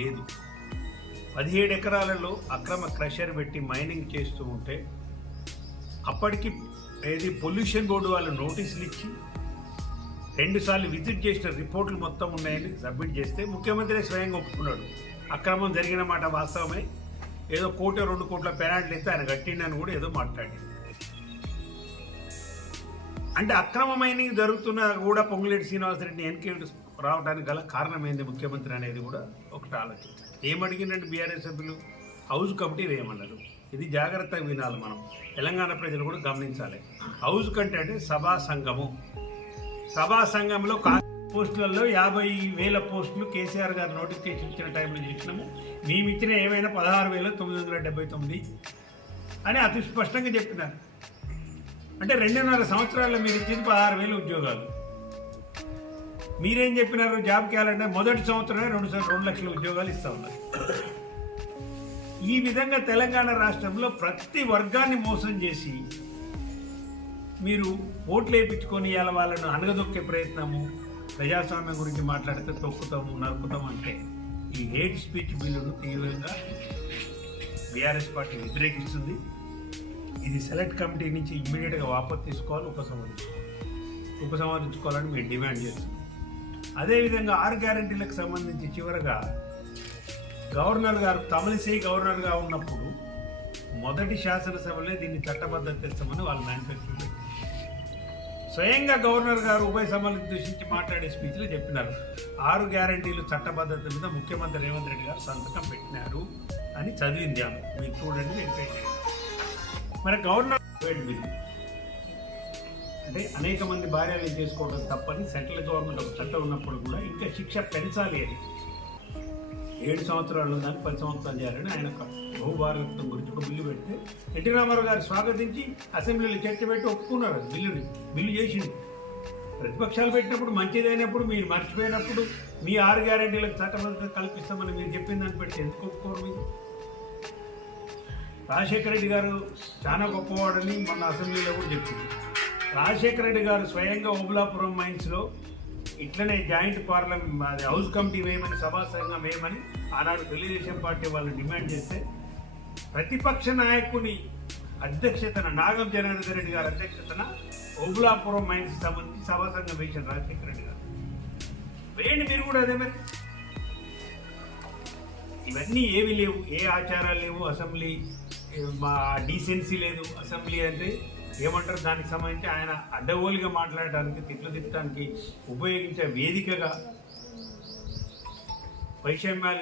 లేదు. 17 ఎకరాలలో అక్రమ క్రషర్ పెట్టి మైనింగ్ చేస్తూ ఉంటే అప్పటికి పొల్యూషన్ బోర్డు వాళ్ళు నోటీసులు ఇచ్చి 2 సార్లు విజిట్ చేసిన రిపోర్టులు మొత్తం ఉన్నాయని సబ్మిట్ చేస్తే ముఖ్యమంత్రి స్వయంగా ఒప్పుకున్నాడు. అక్రమం జరిగిన మాట వాస్తవమే, ఏదో 1 కోటి 2 కోట్ల పెనాల్టీ ఇస్తే ఆయన కట్టిండని కూడా ఏదో మాట్లాడింది. అంటే అక్రమ మైనింగ్ జరుగుతున్నా కూడా పొంగులేటి శ్రీనివాసరెడ్డి ఎన్నికలు రావడానికి గల కారణం ఏంది ముఖ్యమంత్రి అనేది కూడా ఒకటి ఆలోచించాలి. ఏమడిగిందంటే బీఆర్ఎస్ సభ్యులు హౌస్ కమిటీ వేయమన్నారు. ఇది జాగ్రత్తగా వినాలి, మనం తెలంగాణ ప్రజలు కూడా గమనించాలి. హౌస్ కమిటీ అంటే సభా సంఘము. సభా సంఘంలో పోస్టులలో 50,000 పోస్టులు కేసీఆర్ గారు నోటిఫికేషన్ ఇచ్చిన టైంలో చూసినాము. మేము ఇచ్చిన ఏమైనా 16,979 అని అతి స్పష్టంగా చెప్పినారు. అంటే 2.5 సంవత్సరాల్లో మీరు ఇచ్చింది 16,000 ఉద్యోగాలు. మీరేం చెప్పినారు? జాబ్ క్యాలెండర్ మొదటి సంవత్సరమే 2 లక్షల ఉద్యోగాలు ఇస్తా ఉన్నారు. ఈ విధంగా తెలంగాణ రాష్ట్రంలో ప్రతి వర్గాన్ని మోసం చేసి మీరు ఓట్లు వేయించుకొని ఇలా వాళ్ళను అనగదొక్కే ప్రయత్నము, ప్రజాస్వామ్యం గురించి మాట్లాడితే తొక్కుతాము నరుకుతాము అంటే ఈ హేట్ స్పీచ్ బిల్లును తీవ్రంగా బీఆర్ఎస్ పార్టీ వ్యతిరేకిస్తుంది. ఇది సెలెక్ట్ కమిటీ నుంచి ఇమ్మీడియట్గా వాపసు తీసుకోవాలి, ఉపసంహరించుకోవాలని మేము డిమాండ్ చేస్తున్నాం. అదేవిధంగా 6 గ్యారెంటీలకు సంబంధించి చివరగా గవర్నర్ గారు తమిళిసై గవర్నర్గా ఉన్నప్పుడు మొదటి శాసనసభలే దీన్ని చట్టబద్ధత తెస్తామని వాళ్ళు మేనిఫెస్టోలో స్వయంగా గవర్నర్ గారు ఉభయ సభలను ఉద్దేశించి మాట్లాడే స్పీచ్లో చెప్పినారు. 6 గ్యారెంటీలు చట్టబద్ధత మీద ముఖ్యమంత్రి రేవంత్ రెడ్డి గారు సంతకం పెట్టినారు అని చదివింది ఆమె. మీరు చూడండి, వెరిఫై చేయండి. మరి గవర్నర్ బిల్లు అంటే అనేక మంది భార్యలు చేసుకోవడం తప్పని సెంట్రల్ గవర్నమెంట్ ఒక చట్టం ఉన్నప్పుడు కూడా ఇంకా శిక్ష పెంచాలి అని 7 సంవత్సరాలు దాన్ని 10 సంవత్సరాలు చేయాలని ఆయన బహుభారతం గురించి ఒక బిల్లు పెడితే ఎన్టీ రామారావు గారు స్వాగతించి అసెంబ్లీలో చర్చ పెట్టి ఒప్పుకున్నారు. బిల్లు చేసింది. ప్రతిపక్షాలు పెట్టినప్పుడు మంచిదైనప్పుడు మీరు మర్చిపోయినప్పుడు మీ 6 గ్యారెంటీలకు చట్టబద్ధత కల్పిస్తామని మీరు చెప్పిన దాన్ని పెట్టి ఎందుకు ఒప్పుకోరు? మీరు రాజశేఖర రెడ్డి గారు చాలా గొప్పవాడని మన అసెంబ్లీలో కూడా చెప్పింది. రాజశేఖర రెడ్డి గారు స్వయంగా ఓబులాపురం మైన్స్లో ఇట్లనే జాయింట్ పార్లమెంట్ హౌస్ కమిటీ వేయమని, సభా సంఘం వేయమని ఆనాడు తెలుగుదేశం పార్టీ వాళ్ళు డిమాండ్ చేస్తే ప్రతిపక్ష నాయకుని అధ్యక్షతన నాగం జనార్దన్ రెడ్డి గారి అధ్యక్షతన ఓబులాపురం మైన్స్ సంబంధించి సభా సంఘం వేసిన రాజశేఖర రెడ్డి గారు వేయండి. మీరు కూడా అదే మరి. ఇవన్నీ ఏవి లేవు, ఏ ఆచారాలు లేవు, అసెంబ్లీ మా డీసెన్సీ లేదు. అసెంబ్లీ అంటే ఏమంటారు, దానికి సంబంధించి ఆయన అడ్డగోలుగా మాట్లాడటానికి, తిట్లు తిట్టడానికి ఉపయోగించే వేదికగా వైషమ్యాలు